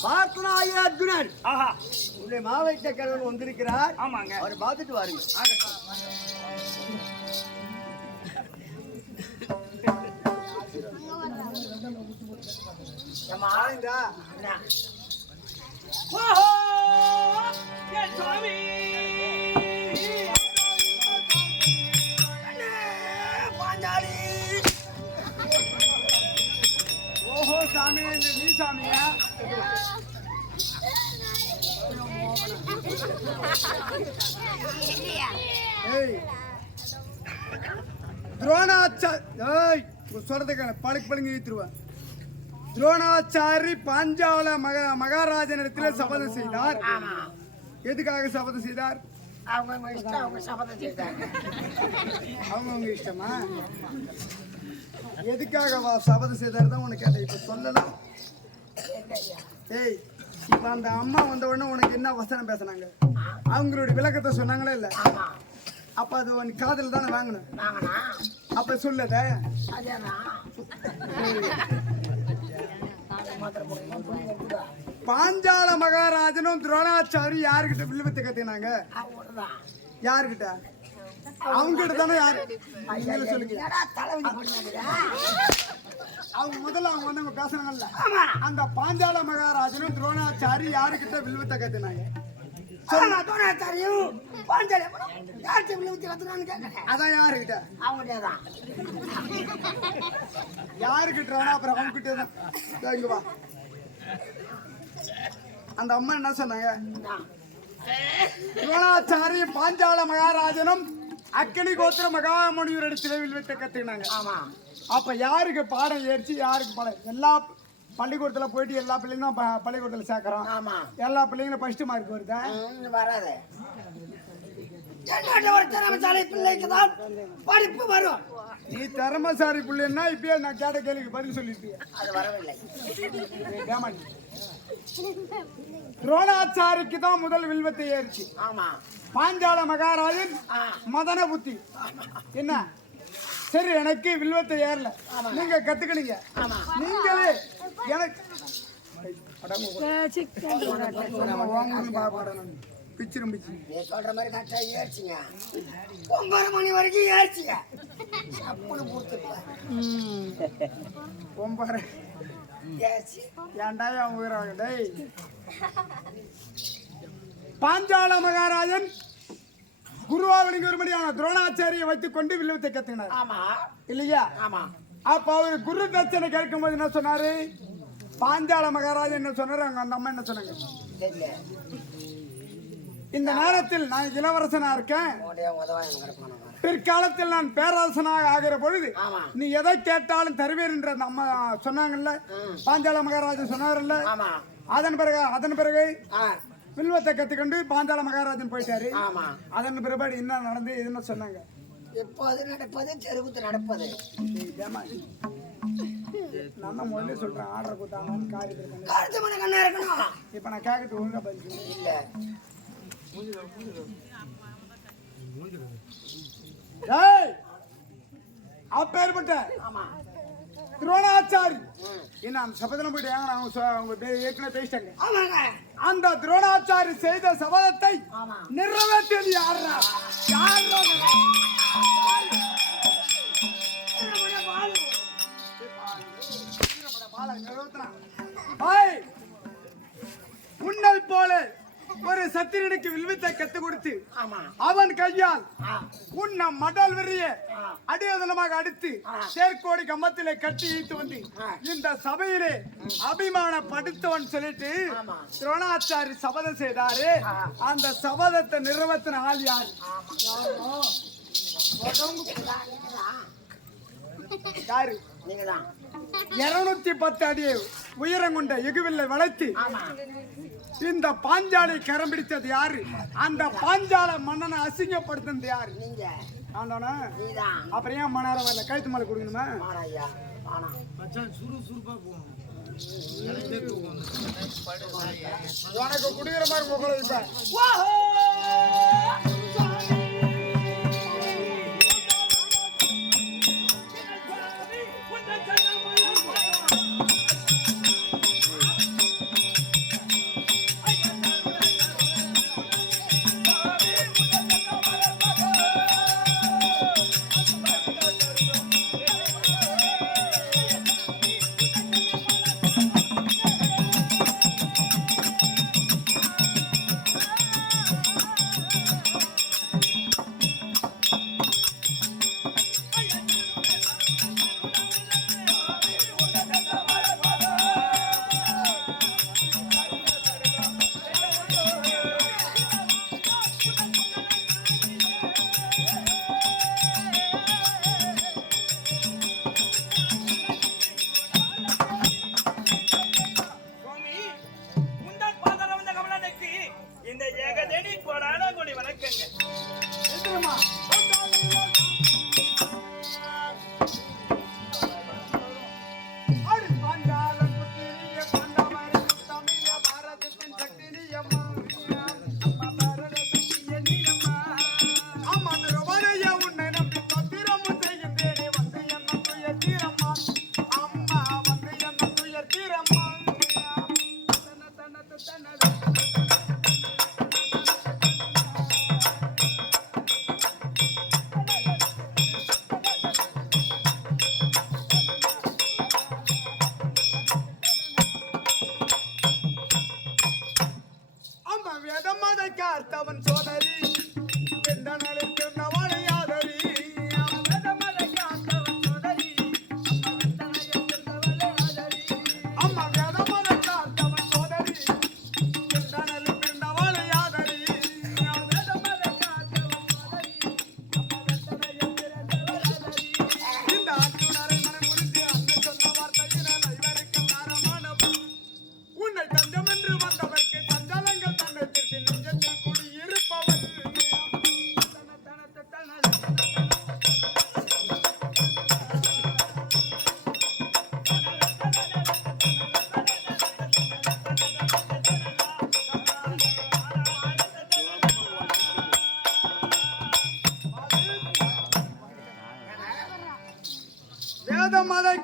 பார்த்தனாகிய அர்ஜுனன். ஆஹா. உன்னை மாவைத்த கிழவன் வந்திருக்கிறார். ஆமாங்க. அவரை பார்த்துட்டு வாருங்க. ஓஹோ! சுவாமி! ஓஹோ சாமி நீ சாமியா? ஏய். துரோணாச்சா ஏய் சொல்றதுக்கான பழுக்கு பழுங்க ஈத்துருவேன் துரோணாச்சாரி பாஞ்சால மக மகாராஜனிடத்தில் சபதம் செய்தார். எதுக்காக சபதம் செய்தார்? அவங்க இஷ்டம் அவங்க சபதம் செய்தாங்க. அவங்கவுங்க இஷ்டமா? எதுக்காக வா- சபதம் செய்தார் தான் உனக்கு கேட்டேன். இப்ப சொல்லலாம் ஏய் இப்ப அந்த அம்மா வந்த உடனே உனக்கு என்ன வசனம் பேசுனாங்க? அவங்களுடைய விளக்கத்தை சொன்னாங்களே இல்ல? அப்ப அது உன் காதுல தானே வாங்கணும் அப்ப சொல்லத பாஞ்சால மகாராஜனும் துரோணாச்சாரி யாருக்கிட்ட வில்லுவத்தை கத்துனாங்க? அவங்க அவங்ககிட்ட தானே யாரு? நீங்களே சொல்லுங்க. அவங்க முதல்ல அவங்க வந்து பேசுனாங்கல்ல அந்த பாஞ்சால மகாராஜனும் துரோணாச்சாரி யாருக்கிட்ட வில்லுவத்தை கத்துனாங்க? தெரியும் பாஞ்சாலி யார்கிட்ட கேட்குறேன் அதான் யாருக்கிட்ட? அவங்கள்டே தான் யாருக்கிட்ட அப்புறம் அவங்க கிட்ட தான் இங்க வா. அந்த அம்மா என்ன சொன்னாங்க? துரோணாச்சாரி பாஞ்சால மகாராஜனும் அக்கினி கோத்திர மகாமுனிவர் இடத்துல வில்வித்தை கத்துக்கினாங்க. ஆமா. அப்ப யாருக்கு பாடம் ஏறிச்சு யாருக்கு பாடம் எல்லா பள்ளிக்கூடத்துல போயிட்டு எல்லா பிள்ளைங்களும் பள்ளிக்கூடத்துல சேர்க்கறோம் ஆமா. எல்லா பிள்ளைங்களும் ஃபர்ஸ்ட் மார்க் வருதா? வராது. ஒரு திறமைசாலை பிள்ளைக்கு தான் படிப்பு வரும். நீ திறமசாரி பிள்ளைன்னா இப்பயே நான் கேட்ட கேள்விக்கு பதில் சொல்லிட்டு. அது வரவில்லை. துரோணாச்சாரிக்கு தான் முதல் வில்வத்தை ஏறிச்சு. ஆமா. பாஞ்சால மகாராஜன். மதன புத்தி என்ன? சரி எனக்கு வில்வத்தை ஏறல. நீங்க கத்துக்கினீங்க. ஆமா. நீங்களே எனக்கு ஒன்பது மணி வரைக்கும் ஏறிச்சிங்க. ஏறிச்சு ஏன்டா அவன் உயிராக டேய் பாஞ்சால மகாராஜன் குருவாவளிங்க ஒருபடியான துரோணாச்சாரியை வைத்துக் கொண்டு வில்லுவத்தை கத்துக்கினார் ஆமா இல்லையா ஆமா அப்ப அவர் குரு தட்சணை கேட்கும் போது என்ன சொன்னாரு பாஞ்சால மகாராஜன் என்ன சொன்னாரு அங்க அந்த அம்மா என்ன சொன்னாங்க இந்த நேரத்தில் நான் இளவரசனா இருக்கேன். பிற்காலத்தில் நான் பேரரசனாக ஆகிற பொழுது நீ எதை கேட்டாலும் தருவேன் என்ற அந்த அம்மா சொன்னாங்கல்ல? பாஞ்சால மகாராஜன் சொன்னார்ல அதன் பிறகு அதன் பிறகு வில்வத்தை கத்துக்கொண்டு பாஞ்சால மகாராஜன் போயிட்டாரு. அதன் பிறகு என்ன நடந்து என்ன சொன்னாங்க? இப்போது நடப்பது தெருவுத்து நடப்பது. நான் முதல்ல சொல்றேன் ஆர்டர் கொடுத்தாங்க கருத்து மன கண்ணா இருக்கணும். இப்ப நான் கேட்கறது ஒழுங்கா பதில். இல்ல. அப்பேற்பட்ட துரோணாச்சாரி. என்ன அந்த சபதம் போயிட்டு அவங்க அவங்க ஏற்கனவே பேசிட்டாங்க. அந்த துரோணாச்சாரி செய்த சபதத்தை நிறைவேற்றியது யாரா யாரா உன்னை போல ஒரு சத்திரனுக்கு வில்வித்தை கத்து கொடுத்து அவன் கையால் ஆ. உன்னை மடல் விரிய ஆ. அடியோதனமாக அடித்து சேர்க்கோடி கம்பத்திலே கட்டி இழுத்து வந்து. இந்த சபையிலே அபிமானப்படுத்தவன் சொல்லிட்டு. துரோணாச்சாரி சபதம் செய்தாரு. அந்த சபதத்தை நிறைவேற்றின ஆள் யாரு? யாரு? நீங்க தான் இருநூத்தி பத்து அடி உயரம் கொண்ட எகுவில்லை வளைத்து. ஆமா இந்த பாஞ்சாலை கரம் பிடித்தது யாரு? அந்த பாஞ்சால மன்னனை அசிங்கப்படுத்தினது யாரு? நீதான் அப்புறம் ஏன் மணி வரல? கழுத்து மேல கொடுக்கணுமா? ஆனா உனக்கு குடிக்கிற மாதிரி முகல இப்ப.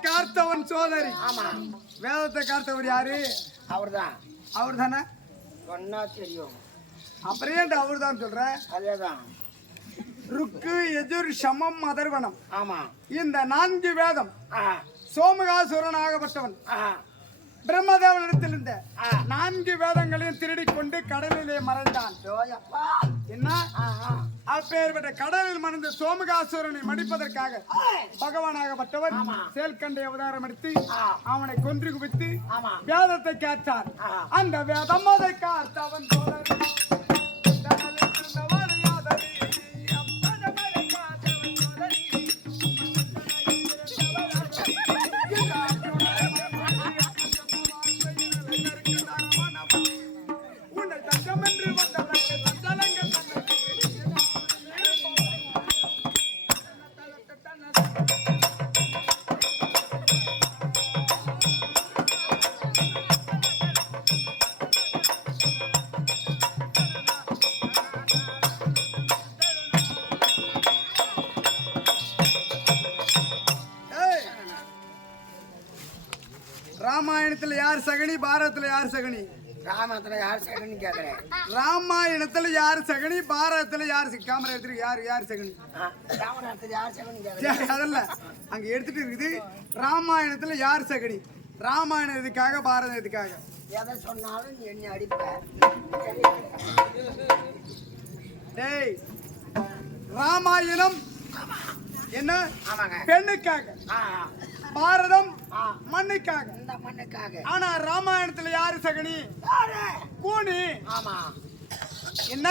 காத்தவன் சோதரி. ஆமா. வேதத்தை காத்தவர் யாரு? அவர்தான். அவர் தானே சொன்னா தெரியும். அப்புறம் ஏன்டா அவர் தான் சொல்ற? அதேதான். ருக்கு எதிர் சமம் அதர்வனம். ஆமா. இந்த நான்கு வேதம் சோமகாசுரன் ஆகப்பட்டவன். பிரம்மதேவனிடத்தில் இருந்த. நான்கு வேதங்களையும் திருடிக் கொண்டு கடலிலே மறைந்தான் என்ன அப்பேற்பட்ட கடலில் மறைந்த சோமகாசுரனை மடிப்பதற்காக பகவானாகப்பட்டவர். சேல்கண்டை அவதாரம் எடுத்து. அவனை கொன்று குவித்து வேதத்தை கேட்டார். அந்த வேதம் அதை காத்தவன் சோதரி பாரதத்துல யார் சகனி? ராமத்துல யார் சகன்னு கேக்குறேன். ராமாயணத்துல யார் சகனி? பாரதத்துல யார் சகனி? கேமரா எடுத்துட்டு யார் யார் சகனி? ராமநாதத்துல யார் சகன்னு கேக்குறேன். அதல்ல அங்க எடுத்துட்டு இருக்குது. ராமாயணத்துல யார் சகனி? ராமாயணம் எதுக்காக பாரதம் எதுக்காக? எதை சொன்னாலும் நீ என்னை அடிப்ப. டேய் ராமாயணம் என்ன? ஆமாங்க. பெண்ணுக்காக. பாரதம் மண்ணுக்காக. இந்த மண்ணுக்காக. ஆனா ராமாயணத்துல யாரு சகனி? கூனி. ஆமா. என்ன?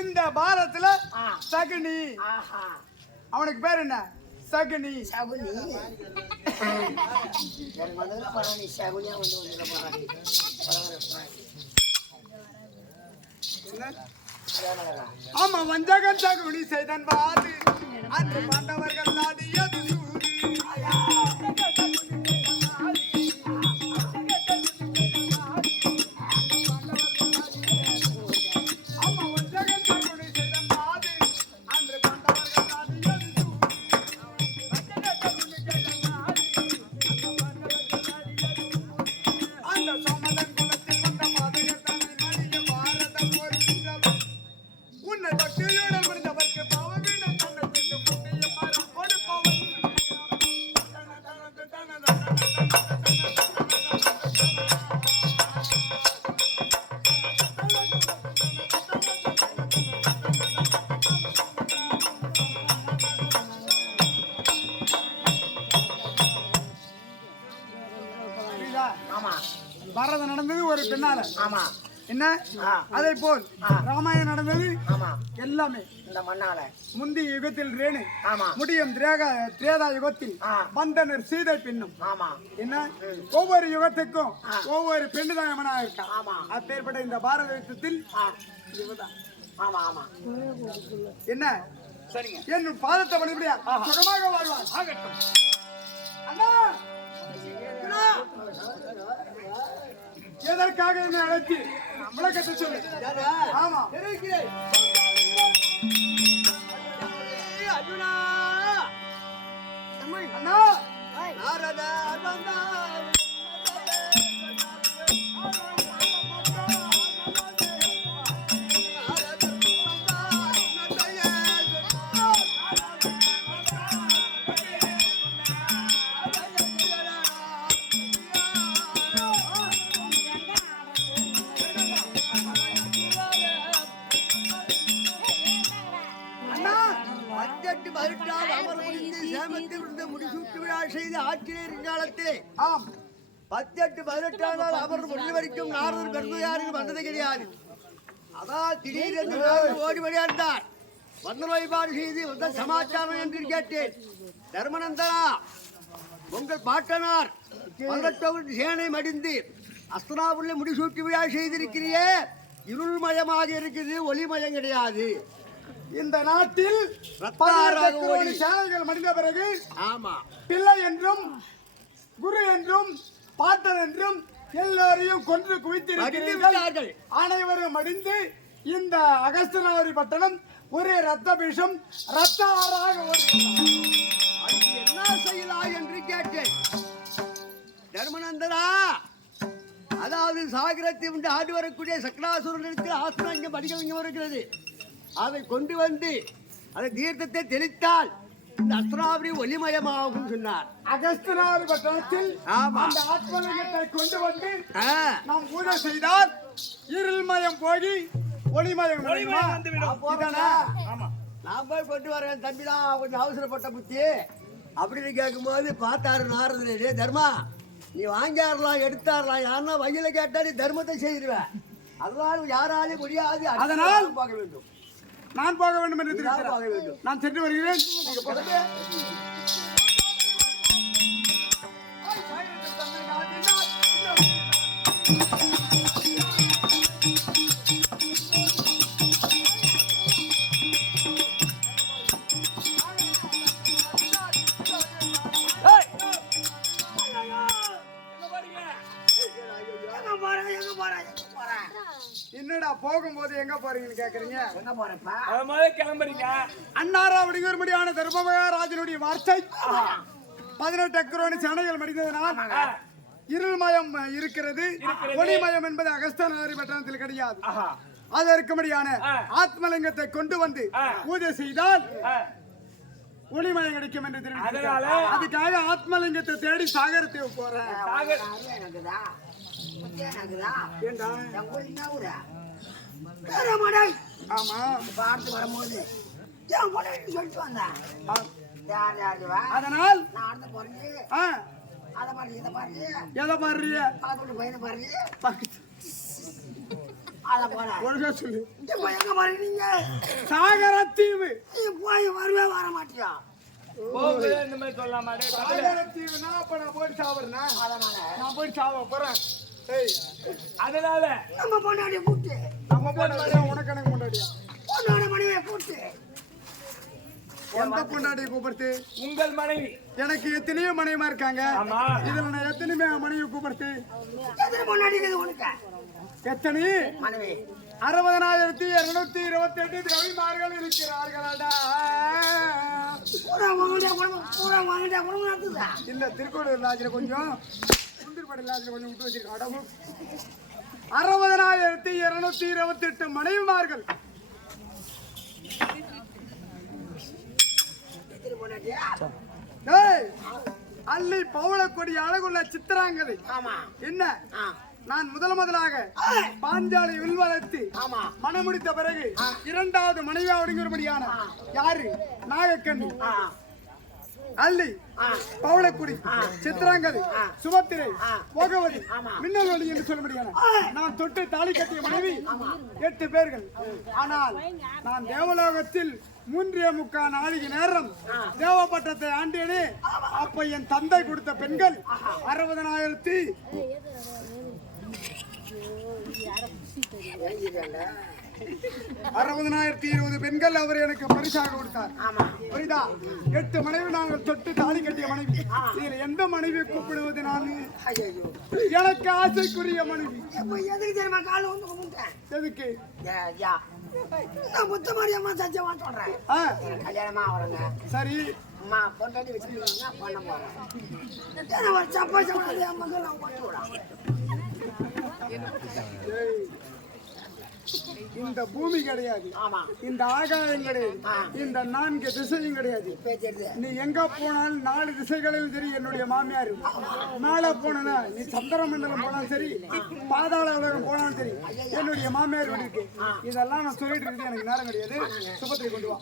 இந்த பாரதத்துல ஆ. சகுனி. ஆஹா. அவனுக்கு பேர் என்ன? சகுனி. சகுனி? ஆமா வஞ்சகன் சகுனி செய்தன் வாது. அன்று பாண்டவர்கள் நாடியது. பாரதம் நடந்தது ஒரு பின்னால. ஆமா. என்ன. அதே போல். ராமாயணம் நடந்தது எல்லாமே. இந்த மண்ணால. முந்தைய யுகத்தில் ரேணு முடியும் திரேக திரேதா யுகத்தில் ஆ. பந்தனர் சீதை பெண்ணும் என்ன? ஒவ்வொரு யுகத்துக்கும். ஒவ்வொரு பெண்ணு தான் யமனா இருக்கா. அப்பேற்பட்ட இந்த பாரத யுத்தத்தில் என்ன? சரிங்க. என் பாதத்தை வழிபடியா சுகமாக வாழ்வார் ஆகட்டும். எதற்காக என்னை அழைத்து? விளக்கத்தை சொல்லு. ஆமா. அர்ஜுனா அண்ணா! நாரத வந்தார். பத்தெட்டு பதினெட்டாம் நாள் அவர் முடிவு வரைக்கும் நாரதர் கர்ப்பயாருக்கு வந்தது கிடையாது. அதான் திடீரென்று ஓடி விளையாண்டார் வந்த வழிபாடு செய்து வந்த சமாச்சாரம் என்று கேட்டேன். தர்மநந்தனா உங்கள் பாட்டனார் பதினெட்டவர் சேனை மடிந்து அஸ்தனாபுரில் முடிசூட்டி விழா செய்திருக்கிறியே இருள்மயமாக இருக்குது ஒளிமயம் கிடையாது. இந்த நாட்டில். சேனைகள் மடிந்த பிறகு ஆமா. பிள்ளை என்றும் குரு என்றும் பாட்டன் என்றும் எல்லோரையும் கொன்று குவித்திருக்கிறீர்கள். அனைவரும் மடிந்து இந்த அகஸ்தனாவரி பட்டணம் ஒரே ரத்த விஷம் ரத்த ஆறாக என்ன செய்யலாம் என்று கேட்டேன். தர்மநந்தனா அதாவது சாகரத்தை உண்டு ஆண்டு வரக்கூடிய சக்கராசுரனிடத்தில் ஆத்மா இங்கே படிக்க வருகிறது அதை கொண்டு வந்து அதை தீர்த்தத்தை தெளித்தால் இந்த அஸ்திராபுரி ஒளிமயமாகும் சொன்னார். அகஸ்தனாவரி பட்டணத்தில். அந்த ஆத்மலிங்கத்தை கொண்டு வந்து நாம் பூஜை செய்தால் இருள்மயம் போகி ஒளிமயம்? நான் போய் கொண்டு வரேன் தம்பிதான் கொஞ்சம் அவசரப்பட்ட புத்தி. அப்படின்னு கேட்கும்போது பார்த்தாரு நாரதரே "டேய் தர்மா நீ வாங்கியாரலாம் எடுத்தாரலாம் யாருன்னா வகையில கேட்டா நீ தர்மத்தை செய்திருவேன் அதனால யாராலையும் முடியாது அதனால் போக வேண்டும். நான் போக வேண்டும் என்று வேண்டும். நான் சென்று வருகிறேன். நீங்க போங்க. என்னடா போகும்போது எங்க போறீங்கன்னு கேக்குறீங்க? எங்க போறப்பா? அன்னாரா அப்படிங்கிறபடியான தர்மபகாராஜனுடைய வார்த்தை. பதினெட்டு அக்கரோனி சனைகள் மடிந்ததனால் இருள்மயம் இருக்கிறது. ஒளிமயம் என்பது அகஸ்தனாரி பட்டணத்தில் கிடையாது. அதற்கும்படியான ஆத்மலிங்கத்தை கொண்டு வந்து பூஜை செய்தால் ஒளிமயம் கிடைக்கும் என்று தெரிவித்தார் அதுக்காக ஆத்மலிங்கத்தை தேடி சாகரத்தை போறேன். ஆமா. பார்த்து வரும்போது சொல்லிட்டு வந்தேன் யார் யாரு வா அதனால்? நான் அடுத்த போறேன் ஆ, அதை பாரு இதை பாரு. எதை பாடுறிய பார்த்துட்டு பையனை பாரு பக்கத்து- அதை போல ஒழுங்கா சொல்லு. இப்போ எங்க பாரு நீங்க? சாகரத்தீவு. நீ போய் வரவே வர மாட்டியா சாகரத்தீவுனா அப்ப நான் போய் சாவறேனா? அதனால. நான் போய் சாவ போறேன். ஏய் நம்ம பொண்டாடி கூட்டு நம்ம பொண்டாடியா உனக்கு எனக்கு பொண்டாடியா பொண்ணோட மனைவியை கூட்டு எந்த பொண்டாடியை கூப்பிடுத்து? உங்கள் மனைவி. எனக்கு எத்தனையோ மனைவிமா இருக்காங்க. ஆமா. இதுல நான் எத்தனையுமே மனைவி கூப்பிடுத்து? எத்தனை பொண்டாடிக்குது உனக்கு? எத்தனை? மனைவி. அறுபதனாயிரத்தி இருநூத்தி இருபத்தி எட்டு திரவிமார்கள் இருக்கிறார்களடா இல்ல திருக்கோடு கொஞ்சம் அறுபதனாயிரத்தி இருநூத்தி இருபத்தி எட்டு மனைவிமார்கள் அள்ளி பவளக்கொடி அழகுள்ள சித்திராங்கதை. ஆமா. என்ன? நான் முதல் முதலாக பாஞ்சாலை வில்வளத்து ஆமா. மணமுடித்த பிறகு இரண்டாவது மனைவி அப்படிங்கிறபடியான யாரு? நாகக்கண்ணி. அள்ளி பவளக்குடி சித்திராங்கதை சுபத்திரை போகவதி. மின்னல் ஒளி என்று சொல்லும்படியான நான் தொட்டு தாலி கட்டிய மனைவி எட்டு பேர்கள் ஆனால் நான் தேவலோகத்தில் மூன்றிய முக்கா நாளிகை நேரம் தேவப்பட்டத்தை ஆண்டேனே அப்ப என் தந்தை கொடுத்த பெண்கள் அறுபதனாயிரத்தி. அறுபதனாயிரத்தி இருபது பெண்கள் அவர் எனக்கு பரிசாக கொடுத்தார். ஆமா. புரியுதா? எட்டு மனைவி நாங்கள் தொட்டு தாலி கட்டிய மனைவி. இதுல எந்த மனைவி கூப்பிடுவது நான்? எனக்கு ஆசைக்குரிய மனைவி. எதுக்கு தெரியுமா காலை வந்து கும்பிட்டேன் எதுக்கு? நான் முத்த மாரியம்மா சத்தியமா சொல்றேன். கல்யாணமா வரங்க சரி. அம்மா பொண்டாட்டி வச்சுருக்கீங்கன்னா பண்ண போறேன் சப்பா சப்பாத்தி அம்மாக்கு நான் போட்டு ஏய், இந்த பூமி கிடையாது. இந்த ஆகாயம் கிடையாது. இந்த நான்கு திசையும் கிடையாது. நீ எங்க போனாலும் நாலு திசைகளிலும் சரி என்னுடைய மாமியார். மேலே போனா நீ சந்திர மண்டலம் போனாலும் சரி பாதாள உலகம் போனாலும் சரி என்னுடைய மாமியார் இருக்கு. இதெல்லாம் நான் சொல்லிட்டு இருக்கு எனக்கு நேரம் கிடையாது. சுபத்திரை கொண்டு வா.